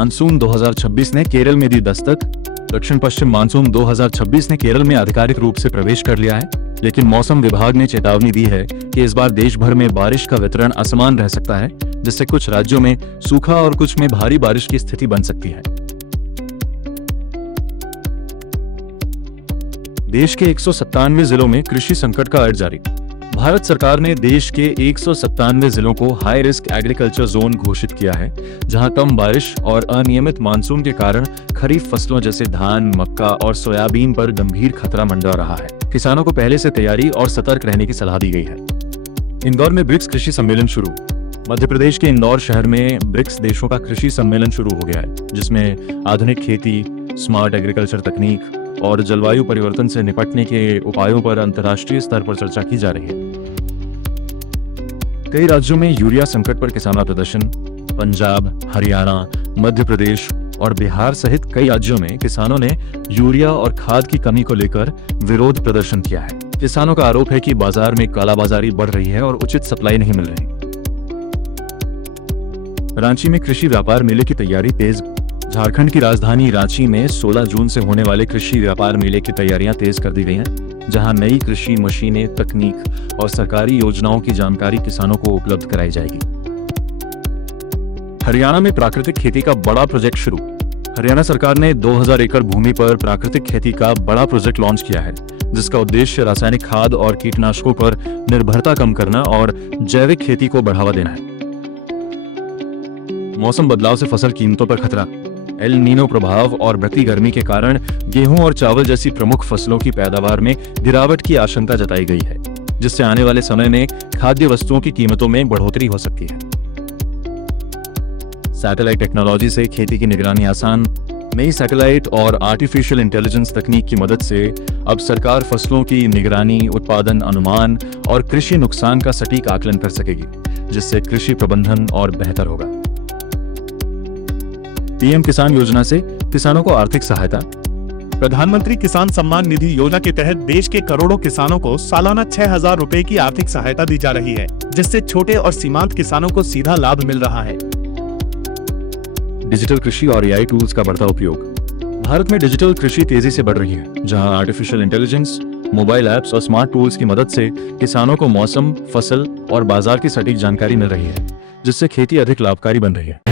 Monsoon 2026 ने केरल में दी दस्तक। दक्षिण पश्चिम मानसून 2026 ने केरल में आधिकारिक रूप से प्रवेश कर लिया है, लेकिन मौसम विभाग ने चेतावनी दी है कि इस बार देश भर में बारिश का वितरण असमान रह सकता है, जिससे कुछ राज्यों में सूखा और कुछ में भारी बारिश की स्थिति बन सकती है। देश के 197 जिलों में कृषि संकट का अलर्ट जारी। भारत सरकार ने देश के 197 जिलों को हाई रिस्क एग्रीकल्चर जोन घोषित किया है, जहां कम बारिश और अनियमित मानसून के कारण खरीफ फसलों जैसे धान, मक्का और सोयाबीन पर गंभीर खतरा मंडरा रहा है। किसानों को पहले से तैयारी और सतर्क रहने की सलाह दी गई है। इंदौर में ब्रिक्स कृषि सम्मेलन शुरू। मध्य प्रदेश के इंदौर शहर में ब्रिक्स देशों का कृषि सम्मेलन शुरू हो गया है, जिसमें आधुनिक खेती, स्मार्ट एग्रीकल्चर तकनीक और जलवायु परिवर्तन से निपटने के उपायों पर अंतर्राष्ट्रीय स्तर पर चर्चा की जा रही है। कई राज्यों में यूरिया संकट पर किसानों प्रदर्शन। पंजाब, हरियाणा, मध्य प्रदेश और बिहार सहित कई राज्यों में किसानों ने यूरिया और खाद की कमी को लेकर विरोध प्रदर्शन किया है। किसानों का आरोप है कि बाजार में कालाबाजारी बढ़ रही है और उचित सप्लाई नहीं मिल रही। रांची में कृषि व्यापार मेले की तैयारी तेज। झारखंड की राजधानी रांची में 16 जून से होने वाले कृषि व्यापार मेले की तैयारियां तेज कर दी गई हैं, जहां नई कृषि मशीनें, तकनीक और सरकारी योजनाओं की जानकारी किसानों को उपलब्ध कराई जाएगी। हरियाणा में प्राकृतिक खेती का बड़ा प्रोजेक्ट शुरू। हरियाणा सरकार ने 2000 एकड़ भूमि पर प्राकृतिक खेती का बड़ा प्रोजेक्ट लॉन्च किया है, जिसका उद्देश्य रासायनिक खाद और कीटनाशकों पर निर्भरता कम करना और जैविक खेती को बढ़ावा देना है। मौसम बदलाव से फसल कीमतों पर खतरा। एल नीनो प्रभाव और बढ़ती गर्मी के कारण गेहूं और चावल जैसी प्रमुख फसलों की पैदावार में गिरावट की आशंका जताई गई है, जिससे आने वाले समय में खाद्य वस्तुओं की कीमतों में बढ़ोतरी हो सकती है। सैटेलाइट टेक्नोलॉजी से खेती की निगरानी आसान। नई सैटेलाइट और आर्टिफिशियल इंटेलिजेंस तकनीक की मदद से अब सरकार फसलों की निगरानी, उत्पादन अनुमान और कृषि नुकसान का सटीक आकलन कर सकेगी, जिससे कृषि प्रबंधन और बेहतर होगा। पीएम किसान योजना से किसानों को आर्थिक सहायता। प्रधानमंत्री किसान सम्मान निधि योजना के तहत देश के करोड़ों किसानों को सालाना 6,000 रुपए की आर्थिक सहायता दी जा रही है, जिससे छोटे और सीमांत किसानों को सीधा लाभ मिल रहा है। डिजिटल कृषि और एआई टूल्स का बढ़ता उपयोग। भारत में डिजिटल कृषि तेजी से बढ़ रही है, जहां आर्टिफिशियल इंटेलिजेंस, मोबाइल ऐप्स और स्मार्ट टूल्स की मदद से किसानों को मौसम, फसल और बाजार की सटीक जानकारी मिल रही है, जिससे खेती अधिक लाभकारी बन रही है।